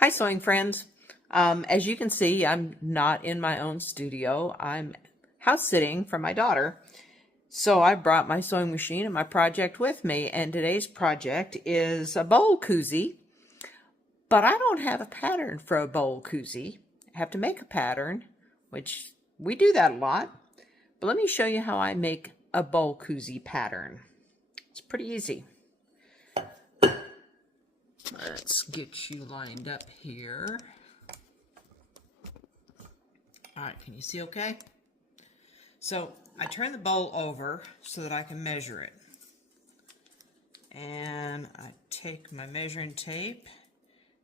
Hi, sewing friends. As you can see, I'm not in my own studio. I'm house sitting for my daughter. So I brought my sewing machine and my project with me, and today's project is a bowl koozie. But I don't have a pattern for a bowl koozie. I have to make a pattern, which we do that a lot. But let me show you how I make a bowl koozie pattern. It's pretty easy. Let's get you lined up here. All right, can you see okay? So I turn the bowl over so that I can measure it. And I take my measuring tape,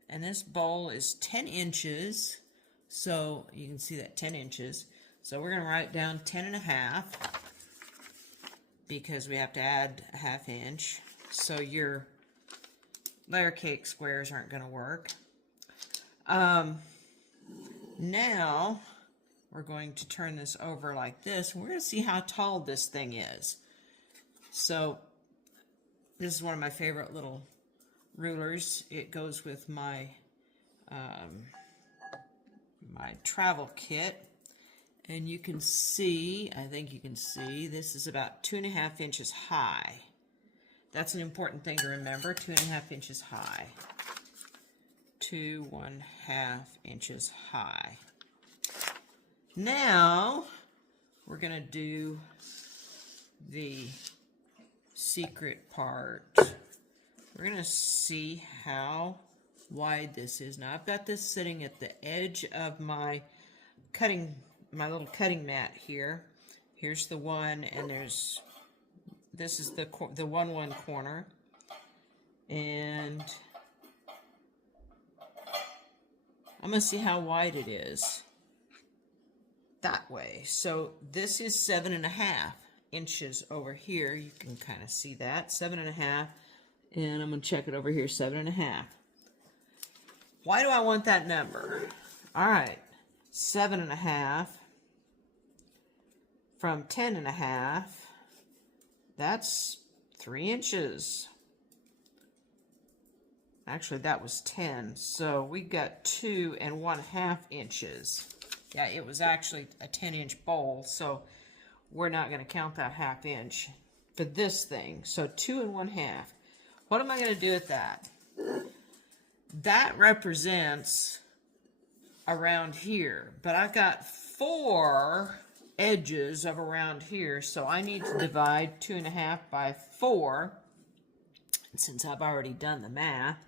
and this bowl is 10 inches. So you can see that 10 inches. So we're gonna write down 10.5 because we have to add a ½ inch. So your layer cake squares aren't going to work. Now we're going to turn this over like this, and we're going to see how tall this thing is. So this is one of my favorite little rulers. It goes with my my travel kit, and you can see, I think you can see, this is about 2.5 inches high. That's an important thing to remember, 2.5 inches high. 2.5 inches high. Now, we're going to do the secret part. We're going to see how wide this is. Now, I've got this sitting at the edge of my little cutting mat here. Here's the one, and this is the one corner, and I'm going to see how wide it is that way. So this is 7.5 inches over here. You can kind of see that, 7.5, and I'm going to check it over here, 7.5. Why do I want that number? All right, 7.5 from 10.5. That's 3 inches. Actually, that was 10. So we got 2.5 inches. Yeah, it was actually a 10-inch bowl, so we're not going to count that ½ inch for this thing. So 2.5. What am I going to do with that? That represents around here, but I've got 4 edges of around here, so I need to divide 2.5 by 4. Since I've already done the math,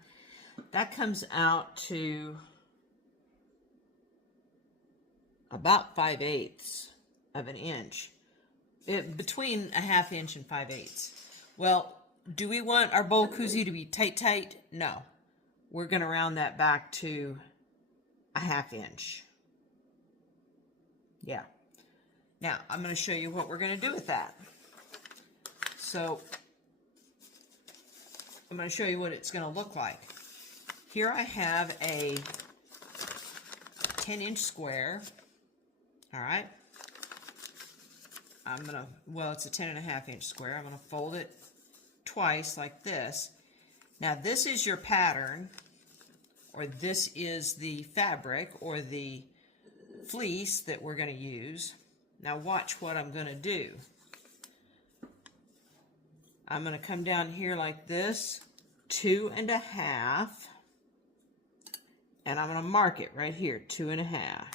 that comes out to about 5/8 of an inch, between a ½ inch and 5/8. Well, do we want our bowl koozie to be tight? No, we're going to round that back to a ½ inch. Yeah. Now, I'm going to show you what we're going to do with that. So, I'm going to show you what it's going to look like. Here I have a 10-inch square. All right. It's a 10.5-inch square. I'm going to fold it twice like this. Now, this is your pattern, or this is the fabric or the fleece that we're going to use. Now watch what I'm going to do. I'm going to come down here like this, 2.5, and I'm going to mark it right here, 2.5.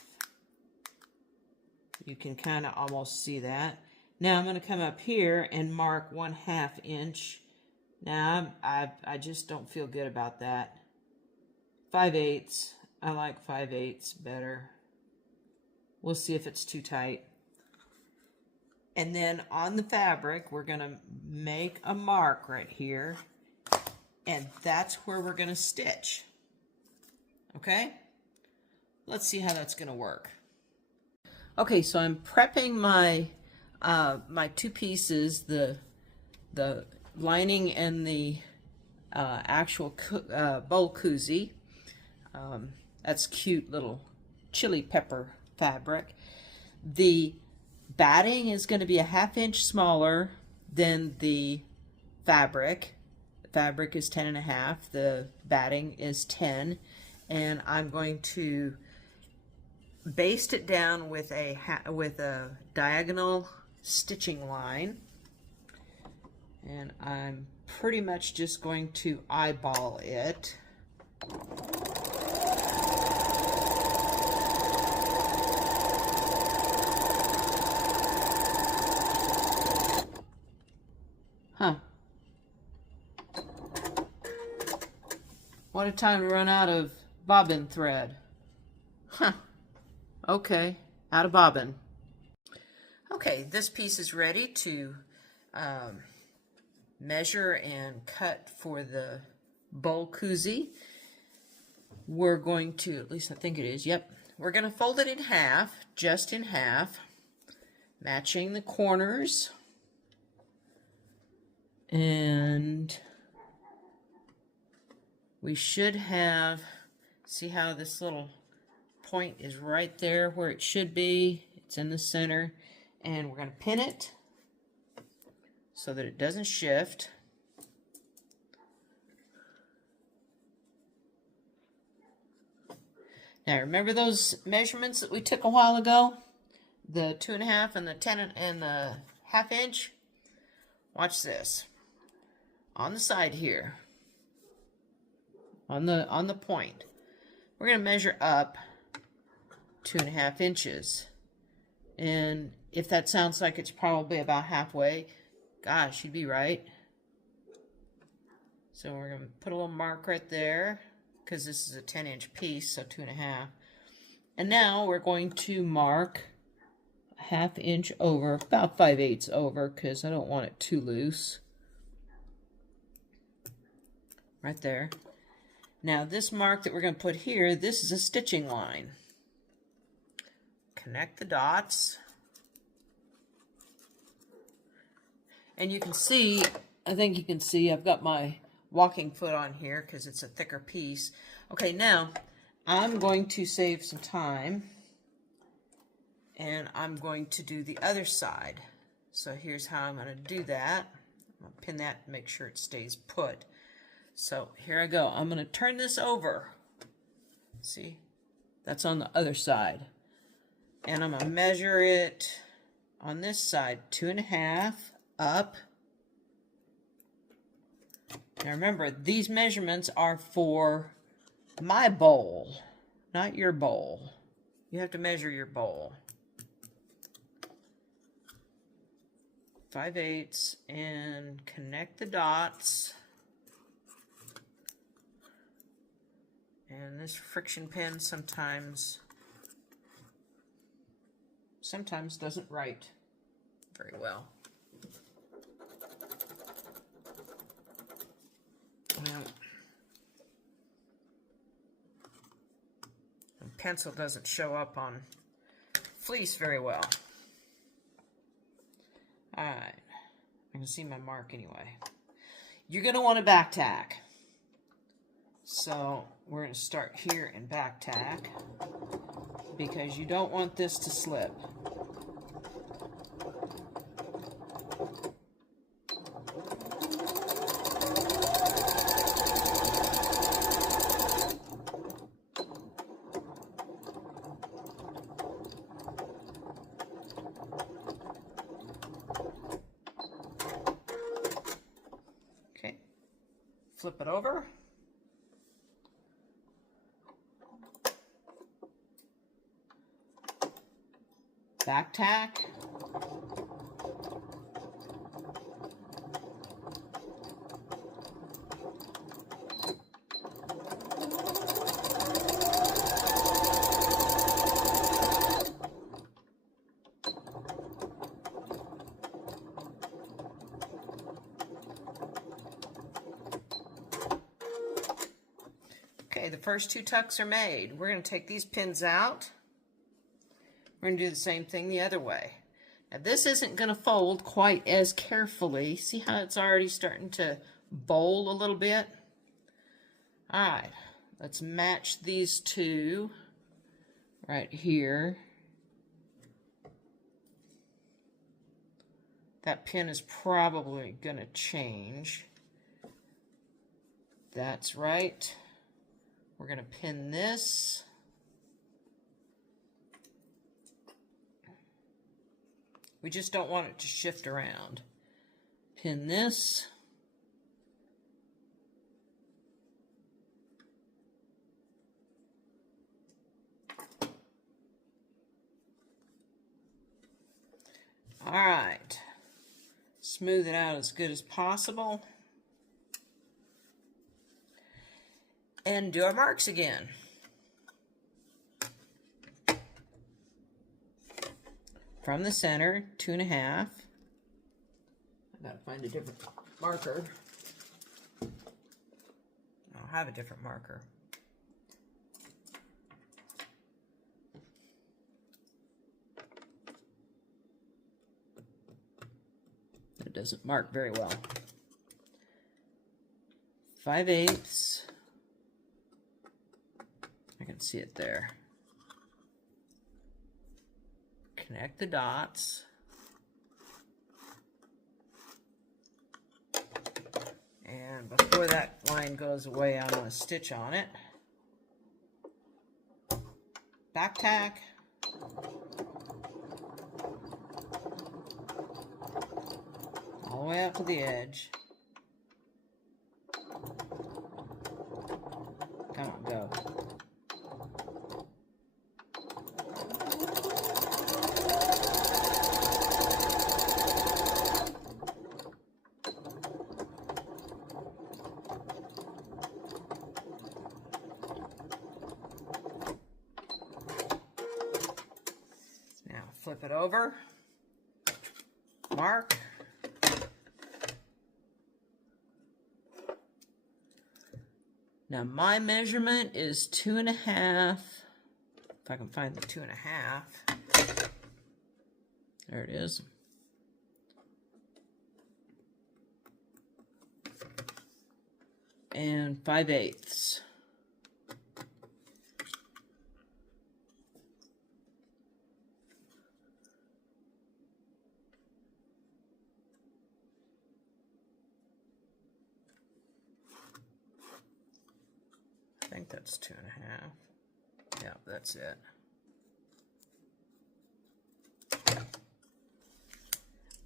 You can kind of almost see that. Now I'm going to come up here and mark 1/2 inch. Now I just don't feel good about that. 5/8. I like 5/8 better. We'll see if it's too tight. And then on the fabric, we're going to make a mark right here, and that's where we're going to stitch. Okay? Let's see how that's going to work. Okay, so I'm prepping my my 2 pieces, the lining and the actual bowl koozie. That's cute little chili pepper fabric. The batting is going to be a ½ inch smaller than the fabric. The fabric is 10.5. The batting is 10. and I'm going to baste it down with a diagonal stitching line, and I'm pretty much just going to eyeball it. Huh. What a time to run out of bobbin thread. Huh. Okay, out of bobbin. Okay, this piece is ready to measure and cut for the bowl koozie. We're going to, at least I think it is, yep. We're going to fold it in half, just in half, matching the corners. And we should have, see how this little point is right there where it should be. It's in the center. And we're going to pin it so that it doesn't shift. Now remember those measurements that we took a while ago? The 2.5 and the 10 and the 1/2 inch? Watch this. On the side here, on the point, we're going to measure up 2.5 inches. And if that sounds like it's probably about halfway, gosh, you'd be right. So we're going to put a little mark right there, because this is a 10-inch piece, so 2.5. And now we're going to mark 1/2 inch over, about 5/8 over, because I don't want it too loose. Right there. Now this mark that we're going to put here, this is a stitching line. Connect the dots. And you can see, I think you can see, I've got my walking foot on here because it's a thicker piece. Okay, now I'm going to save some time and I'm going to do the other side. So here's how I'm going to do that. I'm going to pin that and make sure it stays put. So here I go. I'm going to turn this over. See, that's on the other side. And I'm going to measure it on this side, 2.5 up. Now remember, these measurements are for my bowl, not your bowl. You have to measure your bowl. 5/8 and connect the dots. And this friction pin sometimes doesn't write very well. Well, and pencil doesn't show up on fleece very well. Alright, I can see my mark anyway. You're going to want to back tack. So we're going to start here and back tack because you don't want this to slip. Okay, flip it over. Back tack. Okay, the first 2 tucks are made. We're going to take these pins out. We're going to do the same thing the other way. Now this isn't going to fold quite as carefully. See how it's already starting to bowl a little bit? Alright, let's match these two right here. That pin is probably going to change. That's right We're going to pin this. We just don't want it to shift around. Pin this. All right. Smooth it out as good as possible. And do our marks again. From the center, 2.5. I gotta find a different marker. I'll have a different marker. It doesn't mark very well. 5/8. I can see it there. Connect the dots. And before that line goes away, I'm going to stitch on it. Back tack. All the way out to the edge. Come on, go. Now flip it over. Mark. Now my measurement is 2.5. If I can find the 2.5. There it is. And 5/8. I think that's 2.5. Yeah, that's it.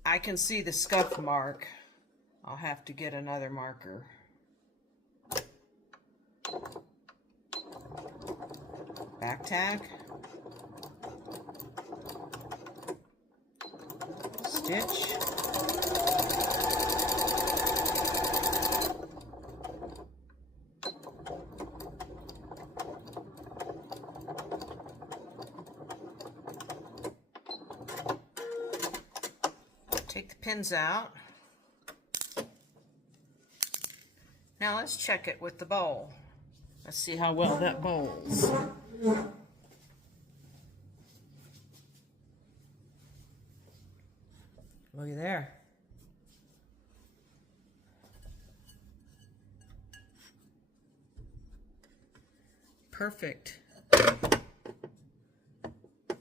I can see the scuff mark. I'll have to get another marker. Back tack. Stitch. Take the pins out. Now let's check it with the bowl. Let's see how well that bowls. Looky there. Perfect.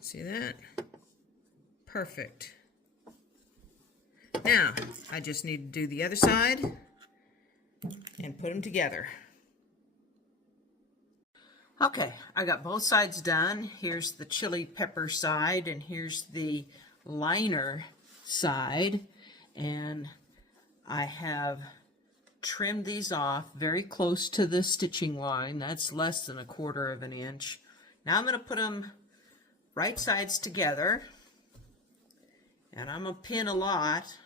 See that? Perfect. Now, I just need to do the other side and put them together. Okay, I got both sides done. Here's the chili pepper side and here's the liner side. And I have trimmed these off very close to the stitching line. That's less than 1/4 of an inch. Now I'm going to put them right sides together. And I'm going to pin a lot.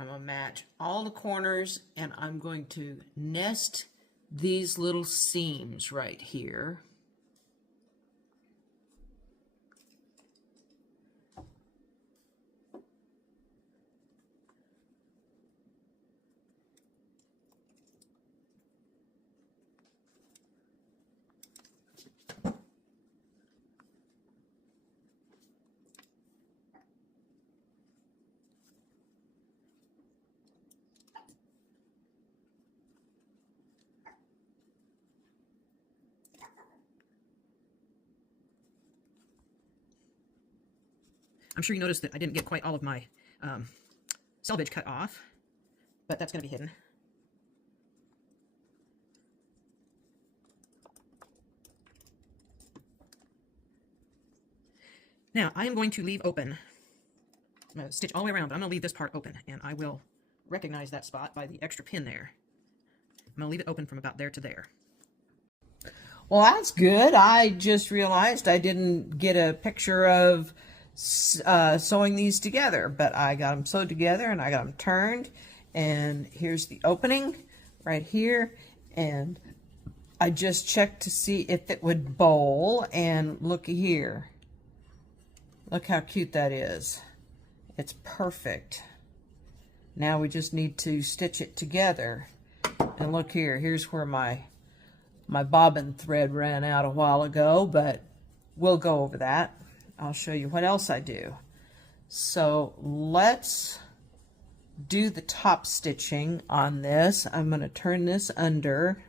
I'm going to match all the corners and I'm going to nest these little seams right here. I'm sure you noticed that I didn't get quite all of my selvage cut off, but that's going to be hidden. Now, I am going to leave open. I'm going to stitch all the way around, but I'm going to leave this part open, and I will recognize that spot by the extra pin there. I'm going to leave it open from about there to there. Well, that's good. I just realized I didn't get a picture of sewing these together, but I got them sewed together and I got them turned, and here's the opening right here, and I just checked to see if it would bowl, and looky here. Look how cute that is. It's perfect. Now we just need to stitch it together. And look here, here's where my bobbin thread ran out a while ago, but we'll go over that. I'll show you what else I do. So let's do the top stitching on this. I'm going to turn this under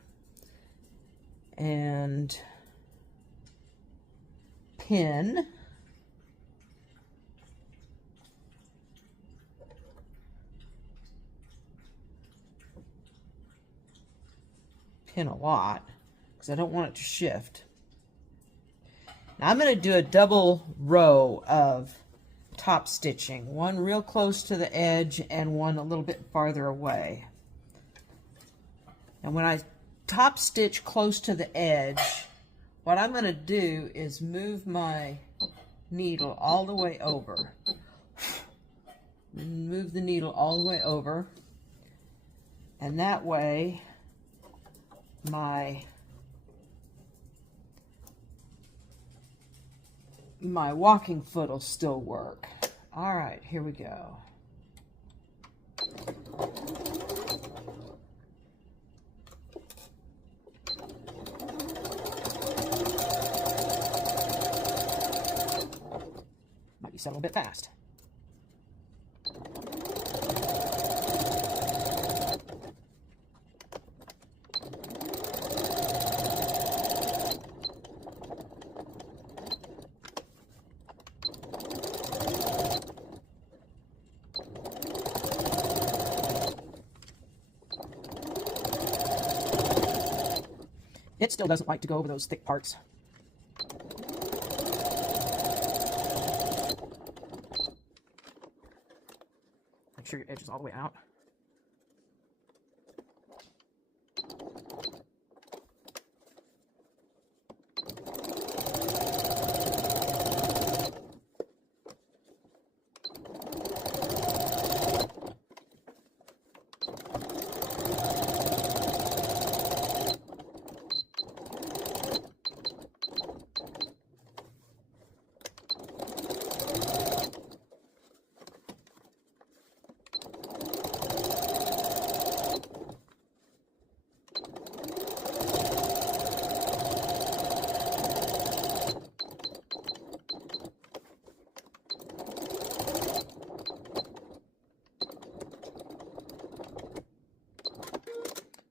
and pin. Pin a lot because I don't want it to shift. Now I'm going to do a double row of top stitching, one real close to the edge and one a little bit farther away. And when I top stitch close to the edge, what I'm going to do is move my needle all the way over. Move the needle all the way over, and that way my walking foot will still work. All right, here we go. Might be set a little bit fast. It still doesn't like to go over those thick parts. Make sure your edge is all the way out.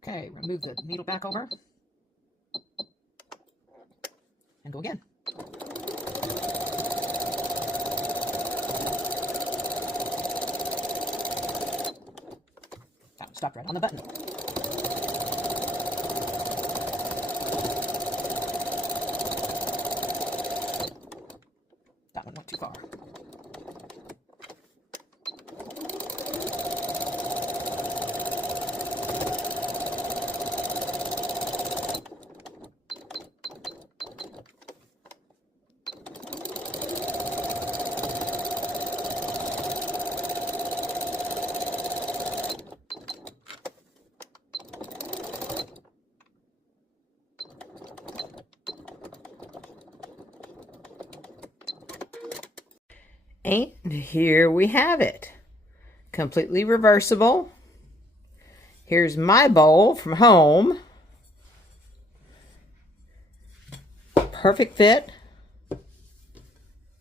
Okay, remove the needle back over and go again. Oh, stop right on the button. That one went too far. And here we have it. Completely reversible. Here's my bowl from home. Perfect fit.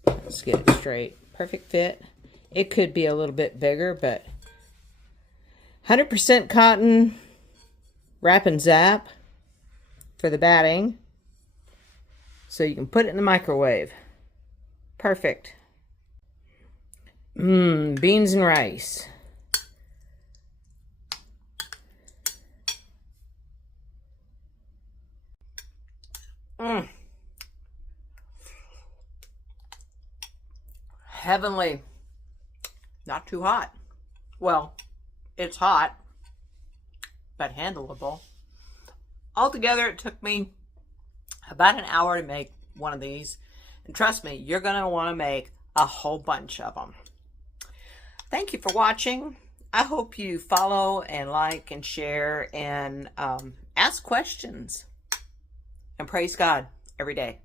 Let's get it straight. Perfect fit. It could be a little bit bigger, but 100% cotton wrap and zap for the batting. So you can put it in the microwave. Perfect. Beans and rice. Heavenly. Not too hot. Well, it's hot, but handleable. Altogether, it took me about an hour to make one of these. And trust me, you're going to want to make a whole bunch of them. Thank you for watching. I hope you follow and like and share and ask questions. And praise God every day.